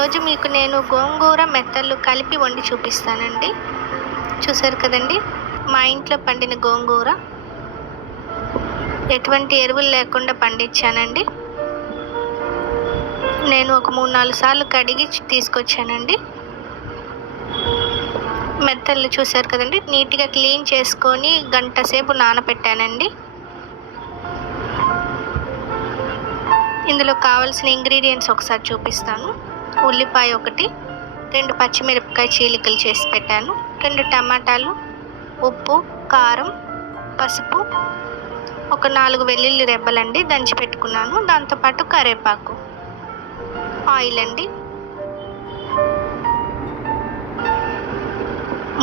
ఈరోజు మీకు నేను గోంగూర మెత్తళ్ళు కలిపి వండి చూపిస్తానండి. చూసారు కదండి, మా ఇంట్లో పండిన గోంగూర ఎటువంటి ఎరువులు లేకుండా పండించానండి. నేను ఒక 3-4 సార్లు కడిగి తీసుకొచ్చానండి. మెత్తళ్ళు చూసారు కదండి, నీట్గా క్లీన్ చేసుకొని గంట సేపు నానబెట్టానండి. ఇందులో కావాల్సిన ఇంగ్రీడియంట్స్ ఒకసారి చూపిస్తాను. ఉల్లిపాయ 1, 2 పచ్చిమిరపకాయ చీలికలు చేసి పెట్టాను, 2 టమాటాలు, ఉప్పు, కారం, పసుపు, ఒక 4 వెల్లుల్లి రెబ్బలండి దంచి పెట్టుకున్నాను. దాంతోపాటు కరివేపాకు, ఆయిల్ అండి.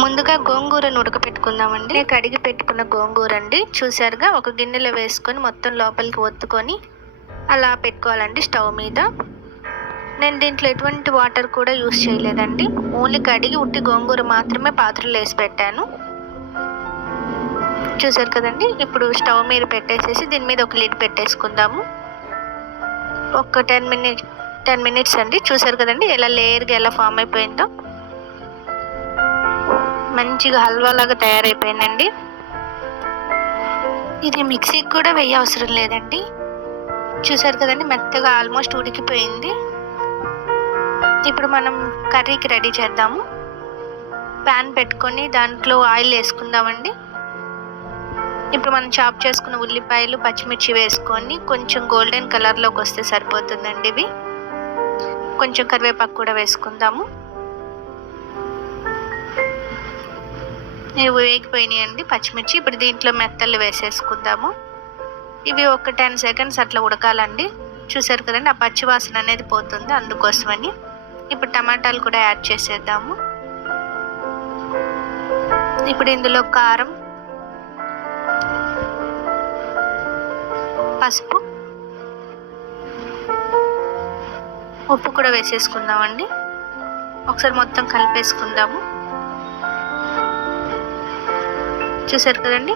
ముందుగా గోంగూరను ఉడకపెట్టుకుందామండి. కడిగి పెట్టుకున్న గోంగూర అండి, చూసారుగా ఒక గిన్నెలో వేసుకొని మొత్తం లోపలికి ఒత్తుకొని అలా పెట్టుకోవాలండి స్టవ్ మీద. నేను దీంట్లో ఎటువంటి వాటర్ కూడా యూస్ చేయలేదండి, ఓన్లీ కడిగి ఉట్టి గోంగూర మాత్రమే పాత్రలో వేసి పెట్టాను. చూసారు కదండి, ఇప్పుడు స్టవ్ మీద పెట్టేసేసి దీని మీద ఒక లిడ్ పెట్టేసుకుందాము. ఒక 10 మినిట్స్ అండి. చూసారు కదండి ఎలా లేయర్గా ఎలా ఫామ్ అయిపోయిందో, మంచిగా హల్వా లాగా తయారైపోయిందండి. ఇది మిక్సీకి కూడా వేయ అవసరం లేదండి. చూసారు కదండి, మెత్తగా ఆల్మోస్ట్ ఉడికిపోయింది. ఇప్పుడు మనం కర్రీకి రెడీ చేద్దాము. ప్యాన్ పెట్టుకొని దాంట్లో ఆయిల్ వేసుకుందామండి. ఇప్పుడు మనం చాప్ చేసుకున్న ఉల్లిపాయలు, పచ్చిమిర్చి వేసుకొని కొంచెం గోల్డెన్ కలర్లోకి వస్తే సరిపోతుందండి. ఇవి కొంచెం కరివేపాకు కూడా వేసుకుందాము. ఇవి వేగిపోయినాయండి పచ్చిమిర్చి. ఇప్పుడు దీంట్లో మెత్తలు వేసేసుకుందాము. ఇవి ఒక 10 సెకండ్స్ అట్లా ఉడకాలండి. చూసారు కదండి, ఆ పచ్చి వాసన అనేది పోతుంది, అందుకోసమని. ఇప్పుడు టమాటాలు కూడా యాడ్ చేసేద్దాము. ఇప్పుడు ఇందులో కారం, పసుపు, ఉప్పు కూడా వేసేసుకుందామండి. ఒకసారి మొత్తం కలిపేసుకుందాము. చూసారు కదండి,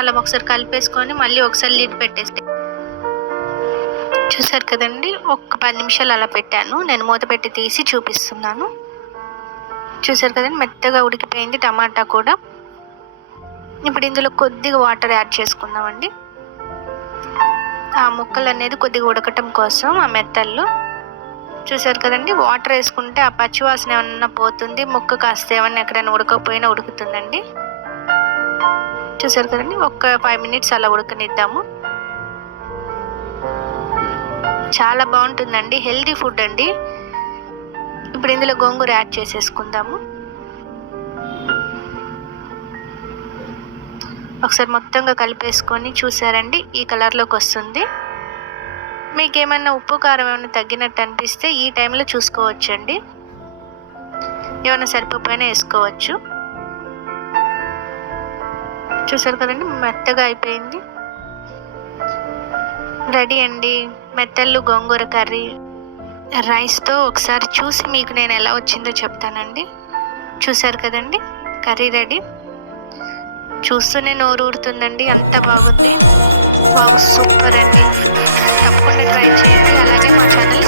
అలా ఒకసారి కలిపేసుకొని మళ్ళీ ఒకసారి లిడ్ పెట్టేస్తే. చూసారు కదండి, ఒక 10 నిమిషాలు అలా పెట్టాను. నేను మూత పెట్టి తీసి చూపిస్తున్నాను. చూసారు కదండి, మెత్తగా ఉడికిపోయింది టమాటా కూడా. ఇప్పుడు ఇందులో కొద్దిగా వాటర్ యాడ్ చేసుకుందామండి. ఆ ముక్కలు అనేది కొద్దిగా ఉడకటం కోసం ఆ మెత్తల్లో. చూసారు కదండి, వాటర్ వేసుకుంటే ఆ పచ్చివాసన ఏమన్నా పోతుంది, ముక్క కాస్త ఏమన్నా ఎక్కడైనా ఉడకపోయినా ఉడుకుతుందండి. చూసారు కదండి, ఒక 5 మినిట్స్ అలా ఉడకనిద్దాము. చాలా బాగుంటుందండి, హెల్దీ ఫుడ్ అండి. ఇప్పుడు ఇందులో గోంగూర యాడ్ చేసేసుకుందాము. ఒకసారి మొత్తంగా కలిపేసుకొని, చూసారండి ఈ కలర్లోకి వస్తుంది. మీకు ఏమన్నా ఉప్పు కారం ఏమైనా తగ్గినట్టు అనిపిస్తే ఈ టైంలో చూసుకోవచ్చండి, ఏమైనా సరిపోయినా వేసుకోవచ్చు. చూసారు కదండి, మెత్తగా అయిపోయింది. రెడీ అండి మెత్తళ్ళు గోంగూర కర్రీ. రైస్తో ఒకసారి చూసి మీకు నేను ఎలా వచ్చిందో చెప్తానండి. చూసారు కదండి, కర్రీ రెడీ. చూస్తూనే నోరు ఊరుతుందండి, అంత బాగుంది. వావ్, సూపర్ అండి. తప్పకుండా ట్రై చేయండి. అలాగే మా ఛానల్